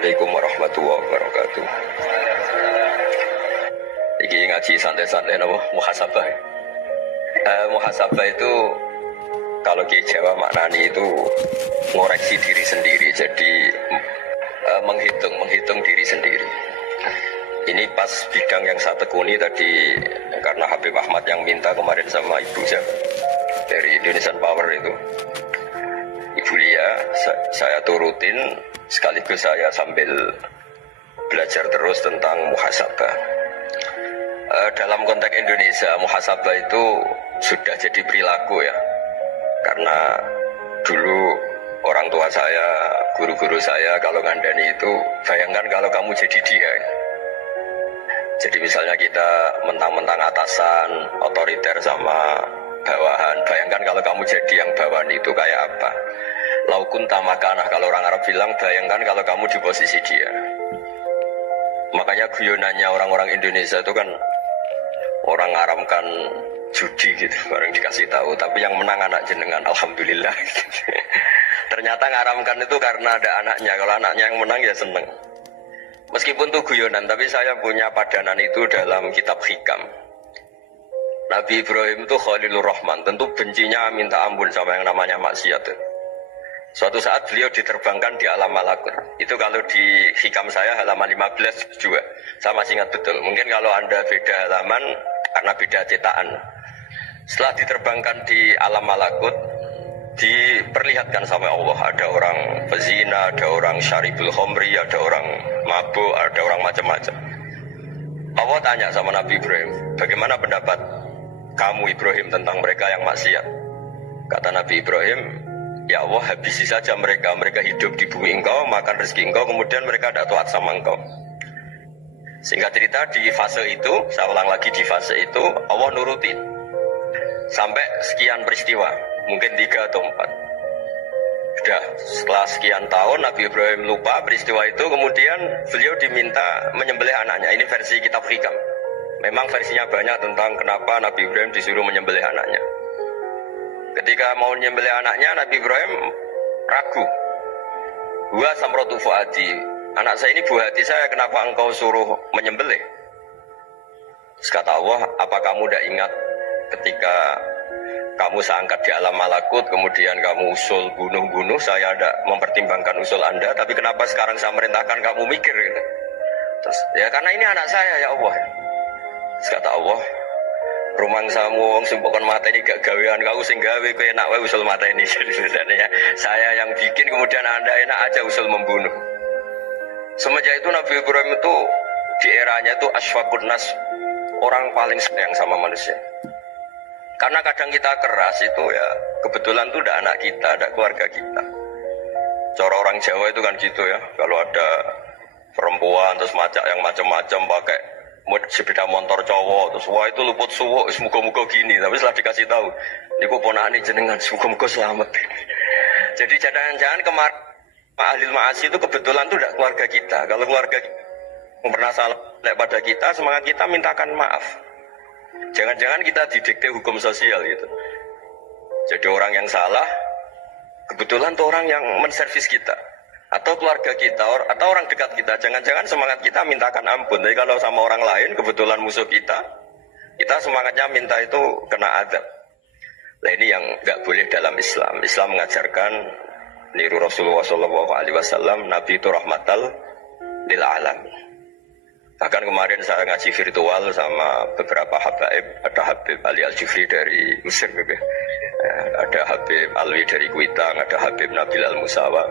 Assalamualaikum warahmatullahi wabarakatuh. Iki ngaji santai-santai napa muhasabah. Muhasabah itu kalau di Jawa maknani itu ngoreksi diri sendiri. Jadi menghitung diri sendiri. Ini pas bidang yang saya tekuni tadi karena Habib Ahmad yang minta kemarin sama Ibu saya dari Indonesian Power itu. Ibu Lia, saya turutin sekaligus saya sambil belajar terus tentang muhasabah. Dalam konteks Indonesia, muhasabah itu sudah jadi perilaku ya. Karena dulu orang tua saya, guru-guru saya kalau ngandani itu, bayangkan kalau kamu jadi dia. Jadi misalnya kita mentang-mentang atasan, otoriter sama bawahan. Bayangkan kalau kamu jadi yang bawahan itu kayak apa. Laukun tamakanah, kalau orang Arab bilang, bayangkan kalau kamu di posisi dia. Makanya guyonannya orang-orang Indonesia itu kan orang ngaramkan judi gitu, bareng dikasih tahu. Tapi yang menang anak jenengan, alhamdulillah. Ternyata ngaramkan itu karena ada anaknya. Kalau anaknya yang menang ya seneng. Meskipun itu guyonan, tapi saya punya padanan itu dalam kitab Hikam. Nabi Ibrahim itu Khalilur Rahman, tentu bencinya minta ampun sama yang namanya maksiat. Suatu saat beliau diterbangkan di alam malakut. Itu kalau di Hikam saya halaman 15 juga. Saya masih ingat betul. Mungkin kalau Anda beda halaman karena beda cetakan. Setelah diterbangkan di alam malakut, diperlihatkan sama Allah, ada orang pezina, ada orang syaribul khomri, ada orang mabuk, ada orang macam-macam. Allah tanya sama Nabi Ibrahim, bagaimana pendapat kamu Ibrahim tentang mereka yang maksiat? Kata Nabi Ibrahim, ya Allah habisi saja mereka hidup di bumi engkau, makan rezeki engkau, kemudian mereka tidak taat sama engkau. Singkat cerita di fase itu, saya ulang lagi di fase itu, Allah nurutin sampai sekian peristiwa, mungkin 3 atau 4. Sudah setelah sekian tahun Nabi Ibrahim lupa peristiwa itu, kemudian beliau diminta menyembelih anaknya. Ini versi kitab Hikam. Memang versinya banyak tentang kenapa Nabi Ibrahim disuruh menyembelih anaknya. Ketika mau menyembelih anaknya, Nabi Ibrahim ragu. Wa samratu fuadi, anak saya ini buah hati saya, kenapa engkau suruh menyembelih? Terus kata Allah, apa kamu tidak ingat ketika kamu saya angkat di alam malakut, kemudian kamu usul bunuh-bunuh, saya ada mempertimbangkan usul Anda, tapi kenapa sekarang saya merintahkan kamu mikir gitu? Terus, ya karena ini anak saya ya Allah. Terus kata Allah, rumang samu wong simpokan mata ini gak gawean kau sing gawe kowe enak wae usul mata ini. Jadi saya yang bikin, kemudian Anda enak aja usul membunuh. Semenjak itu Nabi Ibrahim itu di eranya itu asfaqun nas, orang paling sayang sama manusia. Karena kadang kita keras itu ya kebetulan itu udah anak kita, ada keluarga kita. Cara orang Jawa itu kan gitu ya, kalau ada perempuan terus macam yang macam-macam pakai sepeda motor cowok, terus wah itu luput suwuk, semoga-moga gini. Tapi setelah dikasih tahu, niku ponakane jenengan, semoga-moga selamat. Jadi jangan-jangan kemarin ahli ma'asi itu kebetulan itu udah keluarga kita. Kalau keluarga yang pernah salah pada kita, semangat kita mintakan maaf. Jangan-jangan kita didikte hukum sosial gitu. Jadi orang yang salah kebetulan tuh orang yang menservis kita, atau keluarga kita, atau orang dekat kita. Jangan-jangan semangat kita mintakan ampun. Tapi kalau sama orang lain kebetulan musuh kita semangatnya minta itu kena azab. Nah ini yang nggak boleh dalam Islam. Islam mengajarkan niru Rasulullah SAW, Nabi itu rahmatal lil alamin. Bahkan kemarin saya ngaji virtual sama beberapa habaib, ada Habib Ali Al-Jufri dari Mesir, ada Habib Alwi dari Kuitang, ada Habib Nabil Al-Musawa.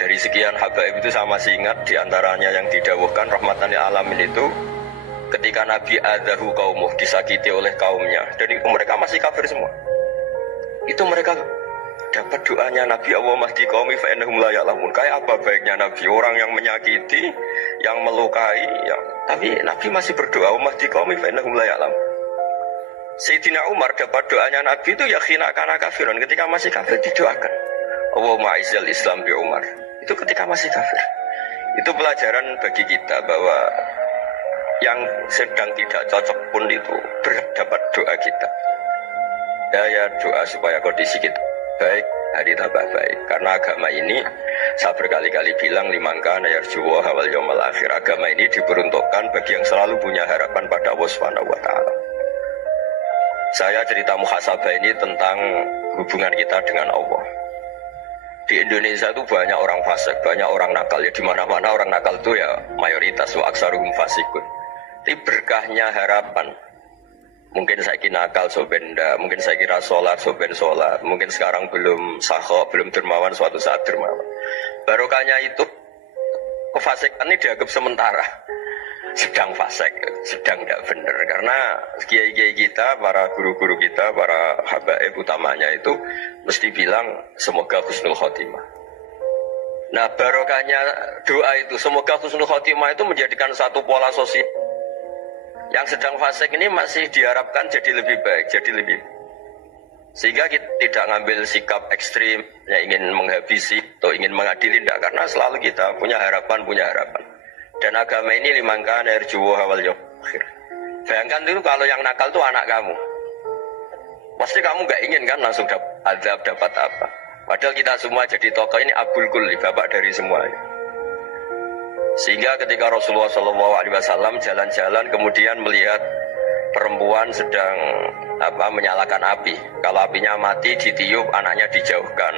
Dari sekian habaib itu saya masih ingat diantaranya yang didawuhkan rahmatan lil alamin itu ketika Nabi adahu kaumuh, disakiti oleh kaumnya, dan mereka masih kafir semua. Itu mereka dapat doanya Nabi, Allah mahdi qaumi fa innahum la ya'lamun. Kayak apa baiknya Nabi, orang yang menyakiti, yang melukai, tapi Nabi masih berdoa, Allah mahdi qaumi fa innahum la ya'lamun. Sayyidina Umar dapat doanya Nabi itu ya khina kana kafirun, ketika masih kafir didoakan. Allahumma a'izzal Islam bi Umar. Itu ketika masih kafir. Itu pelajaran bagi kita bahwa yang sedang tidak cocok pun itu berdapat doa kita. Ya doa supaya kondisi kita baik, hari tambah baik. Karena agama ini, saya berkali-kali bilang, limangka nayarjuwa hawal yawmal akhir. Agama ini diperuntukkan bagi yang selalu punya harapan pada Allah Subhanahu wa Ta'ala. Saya cerita muhasabah ini tentang hubungan kita dengan Allah. Di Indonesia itu banyak orang fasik, banyak orang nakal. Ya di mana-mana orang nakal itu ya mayoritas, wa aksaruhum fasikun. Tapi berkahnya harapan. Mungkin saya kira nakal sobenda, mungkin saya kira sholat soben sholat, mungkin sekarang belum sakho, belum dermawan, suatu saat dermawan. Barokahnya itu kefasikan ini dianggap sementara, sedang fasik, sedang tidak benar. Karena kiai-kiai kita, para guru-guru kita, para habaib utamanya itu mesti bilang semoga husnul khotimah. Nah barokahnya doa itu semoga husnul khotimah itu menjadikan satu pola sosial. Yang sedang fasik ini masih diharapkan jadi lebih baik, jadi lebih. Sehingga kita tidak ngambil sikap ekstrim, yang ingin menghabisi atau ingin mengadili, tidak. Karena selalu kita punya harapan. Dan agama ini limangkan erjuwa hawal yawm akhir. Bayangkan dulu kalau yang nakal itu anak kamu. Pasti kamu gak ingin kan langsung dapat apa. Padahal kita semua jadi tokoh ini abul kulli, bapak dari semuanya. Sehingga ketika Rasulullah SAW jalan-jalan kemudian melihat perempuan sedang menyalakan api. Kalau apinya mati ditiup, anaknya dijauhkan.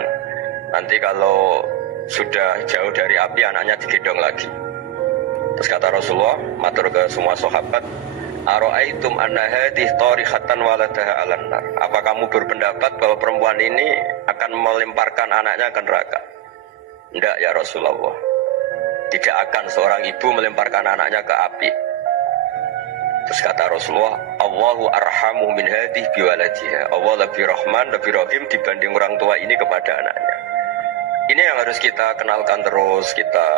Nanti kalau sudah jauh dari api, anaknya digendong lagi. Terus kata Rasulullah, matur ke semua sahabat, Aro'aitum anna hadih tarihatan waladaha alan nar. Apa kamu berpendapat bahwa perempuan ini akan melemparkan anaknya ke neraka? Tidak ya Rasulullah. Tidak akan seorang ibu melemparkan anaknya ke api. Terus kata Rasulullah, Allahu arhamu min hadih biwaladiha. Allah lebih rahman, lebih rahim dibanding orang tua ini kepada anaknya. Ini yang harus kita kenalkan terus, kita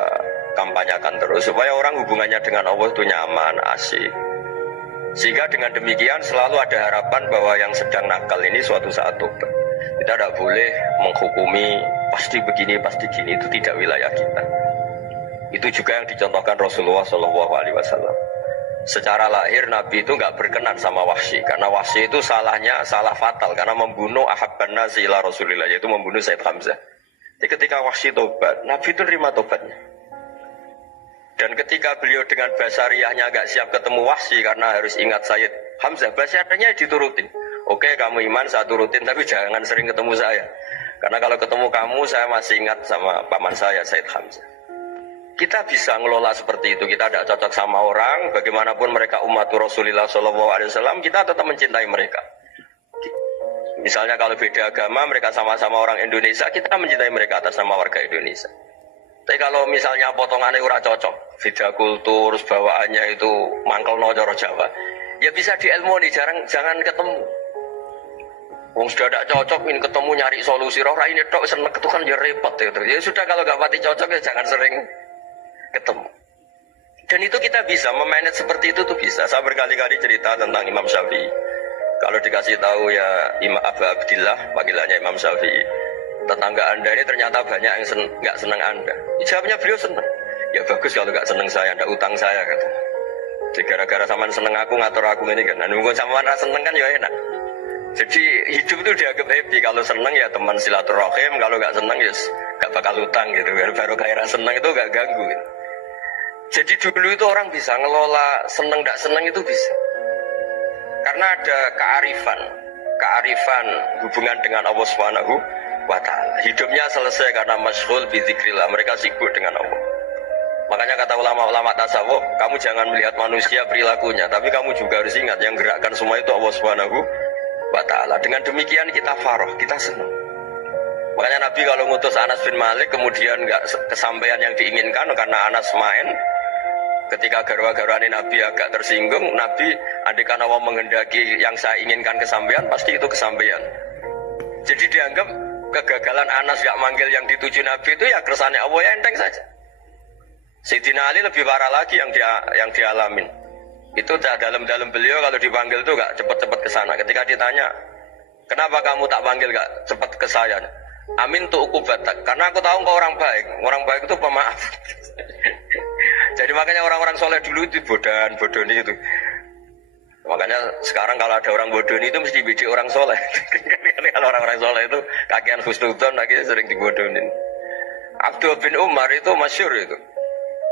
kampanyakan terus, supaya orang hubungannya dengan Allah itu nyaman, asik. Sehingga dengan demikian selalu ada harapan bahwa yang sedang nakal ini suatu saat tobat. Kita tidak boleh menghukumi pasti begini, pasti gini, itu tidak wilayah kita. Itu juga yang dicontohkan Rasulullah SAW. Secara lahir Nabi itu nggak berkenan sama Wahsy, karena Wahsy itu salahnya salah fatal karena membunuh ahabban nasi ila Rasulillah, yaitu membunuh Sayyid Hamzah. Jadi ketika Wahsy tobat, Nabi itu terima tobatnya. Dan ketika beliau dengan basariahnya agak siap ketemu Wahsy karena harus ingat Sayyid Hamzah, basariahnya diturutin. Oke, kamu iman, saya turutin, tapi jangan sering ketemu saya. Karena kalau ketemu kamu, saya masih ingat sama paman saya, Sayyid Hamzah. Kita bisa ngelola seperti itu. Kita tidak cocok sama orang, bagaimanapun mereka umat Rasulullah SAW, kita tetap mencintai mereka. Misalnya kalau beda agama, mereka sama-sama orang Indonesia, kita mencintai mereka atas nama warga Indonesia. Tapi kalau misalnya potongannya ora cocok, beda kultur, bawaannya itu mangkel nojoro Jawa, ya bisa diilmoni, jangan ketemu. Wong sudah tidak cocok, ingin ketemu nyari solusi. Roh ini tok seneng itu kan ya repot gitu. Ya sudah kalau gak pati cocok ya jangan sering ketemu. Dan itu kita bisa memanage seperti itu tuh bisa. Saya berkali-kali cerita tentang Imam Syafi'i. Kalau dikasih tahu ya Imam Abu Abdillah, panggilannya Imam Syafi'i, tetangga anda ini ternyata banyak yang nggak senang anda. Jawabnya beliau senang. Ya bagus kalau nggak senang saya, anda utang saya kata. Jadi gara-gara saman seneng aku ngatur aku ini kan. Nah nunggu sama rasa seneng kan ya enak. Jadi hidup itu dianggap happy. Kalau seneng ya teman silaturahim, kalau nggak seneng ya nggak bakal utang gitu. Baru kayak seneng itu nggak ganggu. Gitu. Jadi dulu itu orang bisa ngelola seneng tidak seneng itu bisa. Karena ada kearifan hubungan dengan Allah Subhanahu wa Ta'ala. Hidupnya selesai karena masyghul bi dzikrillah, mereka sibuk dengan Allah. Makanya kata ulama-ulama tasawuf, kamu jangan melihat manusia perilakunya, tapi kamu juga harus ingat yang gerakkan semua itu Allah Subhanahu wa Ta'ala. Dengan demikian kita faroh, kita senang. Makanya Nabi kalau ngutus Anas bin Malik kemudian nggak kesampaian yang diinginkan karena Anas main. Ketika garwa-garwani Nabi agak tersinggung, Nabi andaikan Allah menghendaki yang saya inginkan kesampaian, pasti itu kesampaian. Jadi dianggap kegagalan Anas gak manggil yang dituju Nabi itu ya kersane Allah, ya enteng saja. Sayyidina Ali lebih parah lagi yang dialamin. Itu dalam beliau kalau dipanggil itu gak cepat-cepat ke sana. Ketika ditanya, kenapa kamu tak panggil gak cepat ke saya? Amin tuh ukubatak, karena aku tahu kau orang baik itu pemaaf. Jadi makanya orang-orang soleh dulu itu bodoh itu. Makanya sekarang kalau ada orang bodoh itu mesti bidik orang soleh. Kalau orang-orang soleh itu kakean husnudzon lagi sering dibodohin. Abdul bin Umar itu masyhur itu.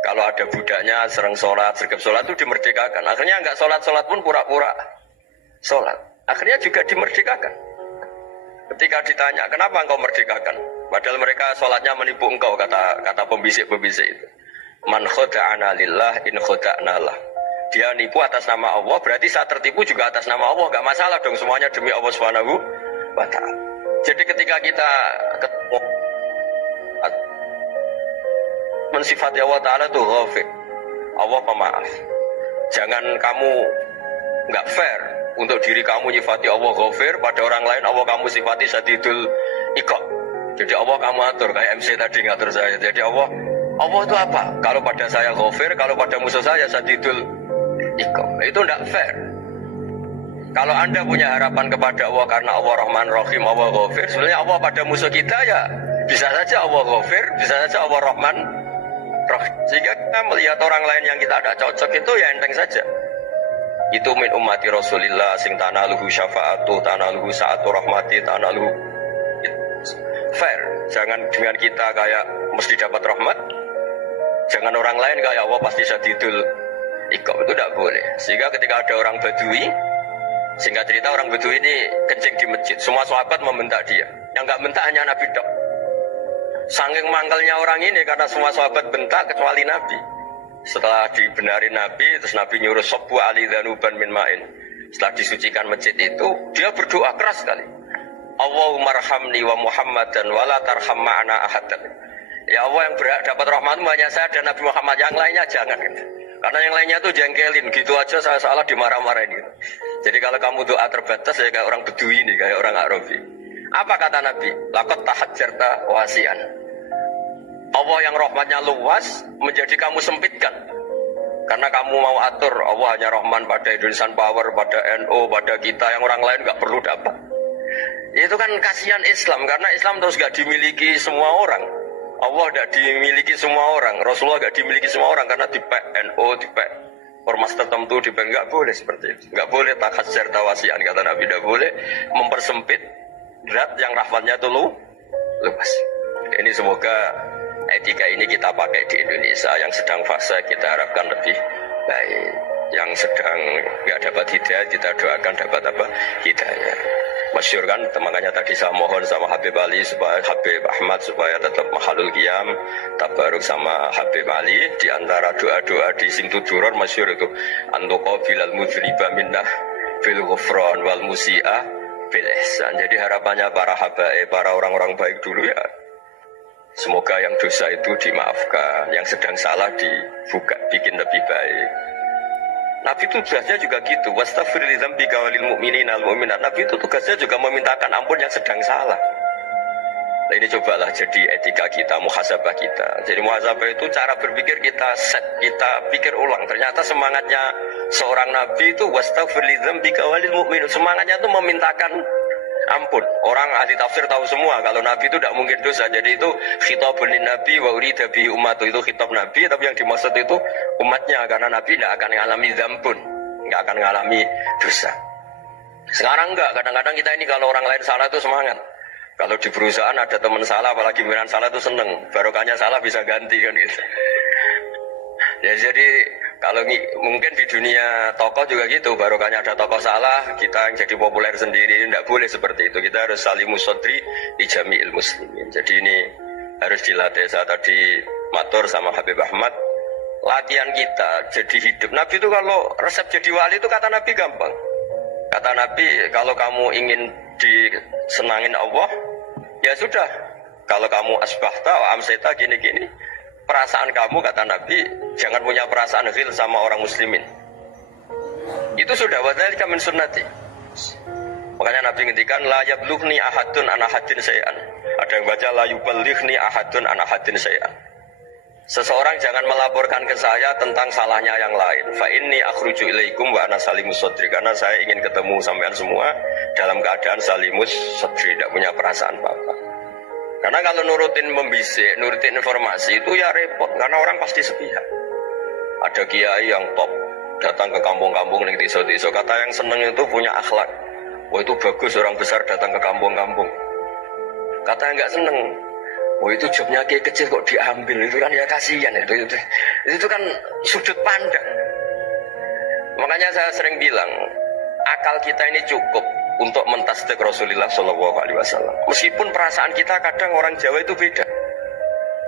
Kalau ada budaknya sering sholat, sergap sholat itu dimerdekakan. Akhirnya nggak sholat pun pura-pura sholat. Akhirnya juga dimerdekakan. Ketika ditanya, kenapa engkau merdekakan? Padahal mereka sholatnya menipu engkau, kata pembisik-pembisik itu. Man khoda'ana lillah in khoda'na lah. Dia nipu atas nama Allah, berarti saat tertipu juga atas nama Allah. Gak masalah dong, semuanya demi Allah Subhanahu wa ta'ala. Jadi ketika kita ketemu mensifati Allah Ta'ala itu ghafir, Allah pemaaf. Jangan kamu gak fair untuk diri kamu nyifati Allah ghafir, pada orang lain Allah kamu sifati syadidul iqab. Jadi Allah kamu atur, kayak MC tadi ngatur saya. Jadi Allah itu apa? Kalau pada saya ghafir, kalau pada musuh saya syadidul iqab. Itu tidak fair. Kalau Anda punya harapan kepada Allah karena Allah Rahman Rahim, Allah ghafir, sebenarnya Allah pada musuh kita ya bisa saja Allah ghafir, bisa saja Allah Rahman Rahim. Sehingga kita melihat orang lain yang kita ada cocok itu ya enteng saja. Itu min ummati Rasulillah sing tanaluhu syafa'atu, tanaluhu sa'atu rahmati, tanaluhu fair. Jangan dengan kita kayak mesti dapat rahmat. Jangan orang lain kayak Allah pasti syadidul iqab, itu tidak boleh. Sehingga ketika ada orang Badui, singkat cerita orang Badui ini kencing di masjid, semua sahabat membentak dia. Yang nggak bentak hanya Nabi dok. Saking mangkelnya orang ini karena semua sahabat bentak kecuali Nabi. Setelah dibenarin Nabi, terus Nabi nyuruh sobbu ali dhanuban min ma'in. Setelah disucikan masjid itu, dia berdoa keras sekali. Allahumma rahamni wa Muhammadan wa la tarham ma'ana ahadan. Ya Allah, yang berhak dapat rahmatmu hanya saya dan Nabi Muhammad, yang lainnya jangan. Karena yang lainnya tuh jengkelin, gitu aja saya salah dimarah-marahin gitu. Jadi kalau kamu doa terbatas ya kayak orang Bedui ini, kayak orang Arabi. Apa kata Nabi? Laqad tahajjarta wasian. Allah yang rahmatnya luas menjadi kamu sempitkan. Karena kamu mau atur Allah hanya rahman pada Indonesian Power, pada NU, pada kita, yang orang lain gak perlu dapat. Itu kan kasihan Islam, karena Islam terus gak dimiliki semua orang. Allah gak dimiliki semua orang, Rasulullah gak dimiliki semua orang, karena di NU, di ormas tertentu, di gak boleh seperti itu. Gak boleh takhajar tawasian, kata Nabi, gak boleh mempersempit zat yang rahmatnya itu luas. Ini semoga etika ini kita pakai di Indonesia. Yang sedang fase kita harapkan lebih baik. Yang sedang nggak dapat hidayah kita doakan dapat apa? Hidayah. Masyhur kan, makanya tadi saya mohon sama Habib Ali supaya Habib Ahmad supaya tetap mahalul qiyam tabaruk sama Habib Ali. Di antara doa-doa di Simtuduror masyhur itu antuqabilal mudhriba minnah bil ghufran wal musi'ah bil ihsan. Jadi harapannya para habaib, para orang-orang baik dulu ya, semoga yang dosa itu dimaafkan, yang sedang salah dibuka, bikin lebih baik. Nabi itu tugasnya juga gitu. Wastaghfir li dzambika walil mu'minina wal mu'minat. Nabi itu tugasnya juga memintakan ampun yang sedang salah. Nah ini cobalah jadi etika kita, muhasabah kita. Jadi muhasabah itu cara berpikir kita set, kita pikir ulang. Ternyata semangatnya seorang nabi itu wastaghfir li dzambika walil mu'minat. Semangatnya itu memintakan ampun. Orang ahli tafsir tahu semua kalau Nabi itu tidak mungkin dosa. Jadi itu khitabun lin Nabi wa urida bihi ummatu, itu khitab Nabi, tapi yang dimaksud itu umatnya, karena Nabi tidak akan mengalami dzambun, tidak akan mengalami dosa. Sekarang enggak, kadang-kadang kita ini kalau orang lain salah itu semangat. Kalau di perusahaan ada teman salah, apalagi pimpinan salah itu seneng, barokahnya salah bisa ganti kan gitu. Ya jadi kalau mungkin di dunia tokoh juga gitu, barokahnya ada tokoh salah, kita yang jadi populer sendiri, tidak boleh seperti itu. Kita harus salimus sodri di jami'il muslimin. Jadi ini harus dilatih. Saya tadi matur sama Habib Ahmad, latihan kita jadi hidup. Nabi itu kalau resep jadi wali itu kata Nabi gampang. Kata Nabi, kalau kamu ingin disenangin Allah, ya sudah. Kalau kamu asbahta, amseta gini-gini, perasaan kamu, kata Nabi, jangan punya perasaan ghil sama orang muslimin. Itu sudah wadzalika min sunnati. Makanya Nabi ngendikan la yablughni ahadun an ahadin syai'an. Ada yang baca la yuballighni ahadun an ahadin syai'an. Seseorang jangan melaporkan ke saya tentang salahnya yang lain. Fa inni akhruju ilaikum wa ana salimus sadri. Karena saya ingin ketemu sampean semua dalam keadaan salimus sadri, tidak punya perasaan apa-apa. Karena kalau nurutin membisik, nurutin informasi itu ya repot, karena orang pasti sepihak. Ada kiai yang top, datang ke kampung-kampung ning desa-desa. Kata yang seneng itu punya akhlak. Wah itu bagus orang besar datang ke kampung-kampung. Kata yang nggak seneng, wah itu jobnya kayak kecil kok diambil, itu kan ya kasihan itu kan sudut pandang. Makanya saya sering bilang, akal kita ini cukup untuk mentasdik Rasulullah SAW. Meskipun perasaan kita kadang orang Jawa itu beda.